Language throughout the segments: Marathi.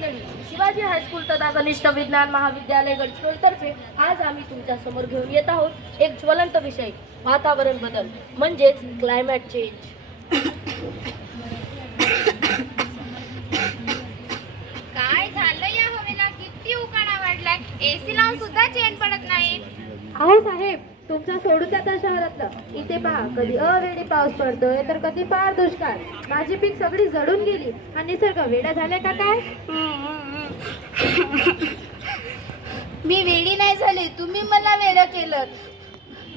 नवी शिवाजी हायस्कूल तथा कनिष्ठ विज्ञान महाविद्यालय गडचिरोली तर्फे आज आम्ही तुमच्या समोर घेऊन येत आहोत एक ज्वलंत विषय वातावरण बदल म्हणजेच क्लायमेट चेंज. काय झालं या हवेला? किती उकाडा वाढलाय. एसी लावून सुद्धा चैन पडत नाही. अहो साहेब, तुमचा सोडून त्या शहरातलं इथे पहा, कधी अवेळी पाऊस पडतोय तर कधी फार दुष्काळ. माझी पीक सगळी जळून गेली आणि निसर्ग वेडा झालाय का काय? मी वेडी नाही झाले, तुम्ही मला वेडं केलं.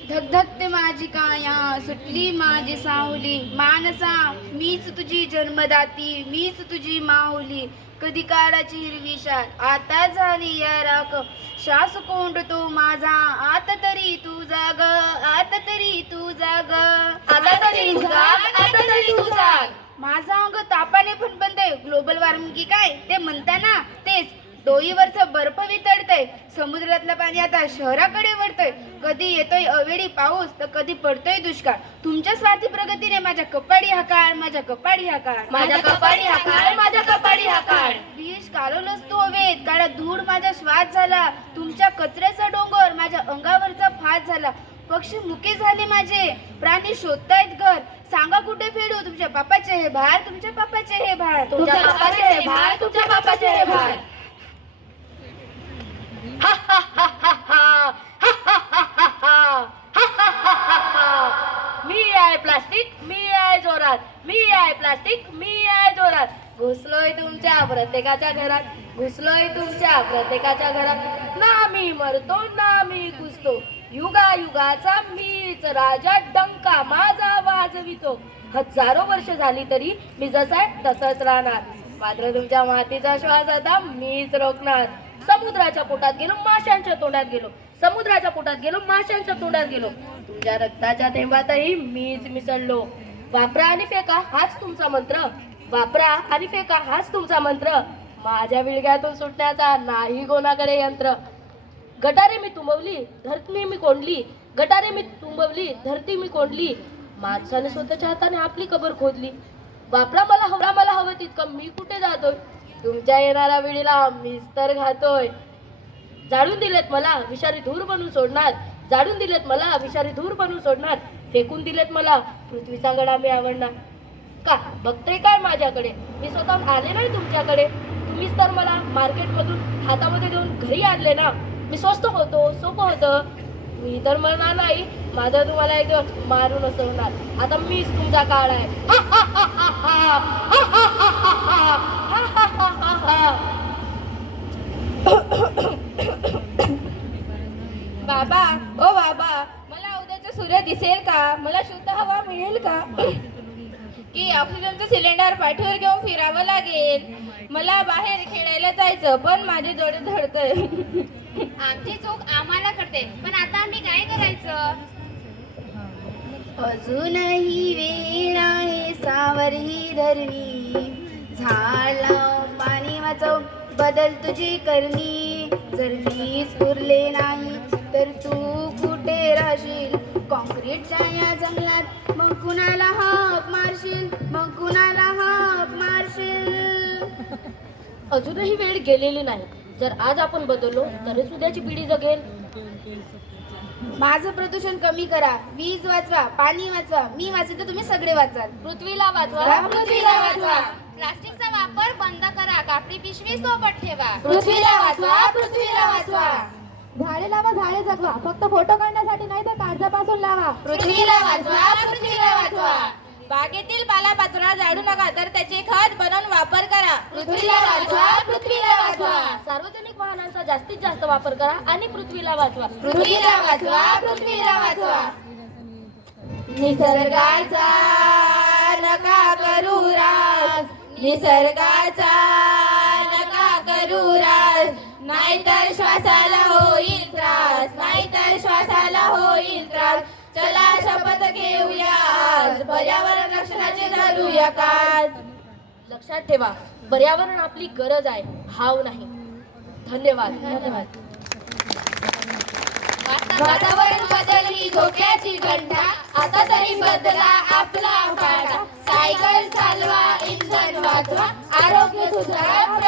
धगधगते माझी काया, सुटली माझी सावली. मानसा, मीच तुझी जन्मदाती, मीच तुझी माऊली. कधी काळाची हिरवी शाल, आता झाली या राख. श्वास कोंडतो माझा, आता तरी तू जाग, आता तरी तू जाग, आता तरी तू जाग, आता तरी तू जाग. माझा अंग तापाने फणफणतंय. ग्लोबल वॉर्मिंग काय ते म्हणता ना, तेच. डोईवरचं बर्फ वितळतंय, समुद्रातलं पाणी आता शहराकडे वळतंय. कधी येतोय अवेळी पाऊस तर कधी पडतोय दुष्काळ. तुमच्या स्वार्थी प्रगतीने माझ्या कपाडी हा काळ, माझ्या कपाडी हा काळ, माझ्या कपाडी हा काळ, माझ्या कपाडी हा काळ. विष कालवलंच तू हवेत, काळा धूळ माझा श्वास झाला. तुमच्या कचऱ्याचा डोंगर माझ्या अंगावरचा फास झाला. पक्षी मुके झाले माझे, प्राणी शोधतायत घर. सांगा कुठे फेडू तुमच्या बापाचे हे भार, तुमच्या बापाचे हे भार, तुमच्या बापाचे हे भार, तुमच्या बापाचे हे भार. मी आहे प्लास्टिक, मी आहे जोरात. मी आहे प्लास्टिक, मी आहे जोरात. घुसलोय तुमच्या प्रत्येकाच्या घरात, घुसलोय तुमच्या प्रत्येकाच्या घरात. ना मी मरतो ना मी कुसतो, युगायुगाचा मीच राजा, डंका माझा वाजवितो. हजारो वर्ष झाली तरी मी जसा आहे तसंच राहणार. मात्र तुमच्या मातीचा श्वास आता मीच रोखणार. समुद्राच्या पोटात गेलो, माशांच्या तोंडात गेलो. समुद्राच्या पोटात गेलो, माशांच्या तोंडात गेलो. तुमच्या रक्ताच्या थेंबातही मीच मिसळलो. वापरा आणि फेका हाच तुमचा मंत्र, वापरा आणि फेका हाच तुमचा मंत्र. माझ्या विळग्यातून सुटण्याचा नाही कोणाकडे यंत्र. गटारे मी तुंबवली, धरती मी कोंडली. गटारे मी तुंबवली, धरती मी कोंडली. माणसाने स्वतःच्या हाताने आपली कबर खोदली. वापरा मला हवं तितकं मी कुठे जातोय. तुमच्या येणाऱ्या वेळीला मीच तर घातोय. जाळून दिलेत मला विषारी धूर बनवून सोडणार. जाळून दिलेत मला विषारी धूर बनवून सोडणार. फेकून दिलेत मला पृथ्वीचा गडा मी आवडणार. का बघतोय काय माझ्याकडे? मी स्वतः आले नाही तुमच्याकडे. तुम्हीच तर मला मार्केटमधून हातामध्ये देऊन घरी आणले ना. मी स्वस्त होतो, सोपं होतं. मी तर म्हणणार नाही, माझं तुम्हाला एक दिवस मारून असं होणार. आता मीच तुमचा काळ आहे. बाबा, ओ बाबा, मला उद्याचा सूर्य दिसेल का? मला शुद्ध हवा मिळेल का? की ऑक्सिजनचं सिलेंडर पाठीवर घेऊन फिरावं लागेल? मला बाहेर खेळायला जायचं, पण माझे डोळे धडतय. आमची चूक आम्हाला कळते, पण आता आम्ही काय करायचं? अजूनही वेळ आहे, सावर ही धरणी. झाड लाव, पाणी वाचव, बदल तुझी करणी. जर मीच उरले नाही तर तू कुठे राहशील? कॉन्क्रीटच्या या जंगलात मग कुणाला हाक मारशील? मग कुणाला हाक मारशील? अजूनही वेळ गेलेली नाही. जर आज आपण बदललो तरच उद्याची पिढी जगेल. माझं प्रदूषण कमी करा, वीज वाचवा, पाणी वाचवा. मी वाचेल तर तुम्ही सगळे वाचाल. पृथ्वीला वाचवा, पृथ्वीला वाचवा. प्लास्टिकचा वापर बंद करा, कापडी पिशवी सोबत ठेवा. पृथ्वीला वाचवा, पृथ्वीला वाचवा. झाडे लावा, झाडे जगवा. फक्त फोटो काढण्यासाठी नाही तर कागदापासून लावा. पृथ्वीला वाचवा, पृथ्वीला वाचवा. बागेतील पालापाचोळा झाडू नका, तर त्याचे खत बनवून वापर करा. पृथ्वीला वाचवा, पृथ्वीला वाचवा. सार्वजनिक वाहनांचा जास्तीत जास्त वापर करा आणि पृथ्वीला वाचवा. पृथ्वीला वाचवा, पृथ्वीला वाचवा. निसर्गाचा नका करू राज, निसर्गाचा नका करू राज. नाहीतर श्वासाला होईल त्रास, नाहीतर श्वासाला होईल त्रास. चला शपथ घेऊया आज, पर्यावरण रक्षणाचे धरूया काज. लक्षात ठेवा, पर्यावरण आपली गरज आहे, हाव नाही. धन्यवाद. धन्यवाद. वातावरण बदल ही धोक्याची घंटा, आता तरी बदला आपला काटा. सायकल चालवा, इंधन वाचवा, आरोग्य सुधारा.